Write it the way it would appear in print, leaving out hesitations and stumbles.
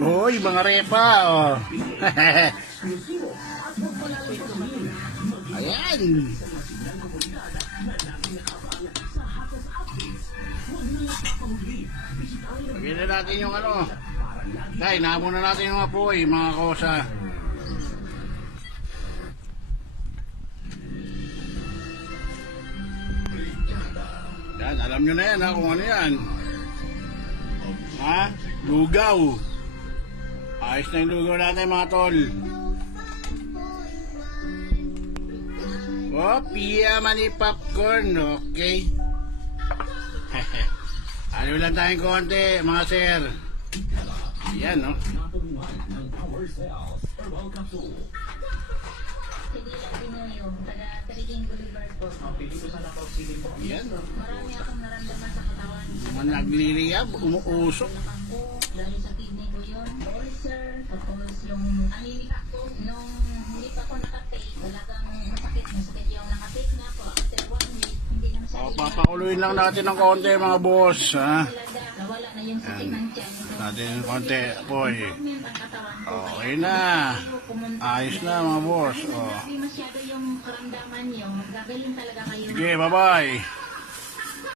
Hoy, mga repa, oh. Ayan. Lagyan na natin yung ano. Dahil, nahabon na natin yung apoy, mga kosa. Yan, alam nyo na yan, ha, kung ano yan. Ha? Lugaw. Ayos na yung lugaw natin, mga tol. Oh, piya mani popcorn, okay. Ano lang tayong konti, mga sir. Yan, no? Yan, no? Marami akong naramdaman sa katawan. Mga nagliliyab, umuusok. Dahil sa kidney ko yun. Ulcer. Tapos yung anilik ako. Nung hindi pa ako nakatake, talagang masakit yung nakatake na ako. After 1 week, hindi na masyadong Papakuluin lang natin ng konti, mga boss, ha? nawala na yung sakit ng tiyan. Natin ng konti, boy. Movement ang katawan ko. Okay na. Ayos na, mga boss. Oh. Hindi masyado yung karamdaman nyo. Gagaling talaga kayo. Okay, bye-bye.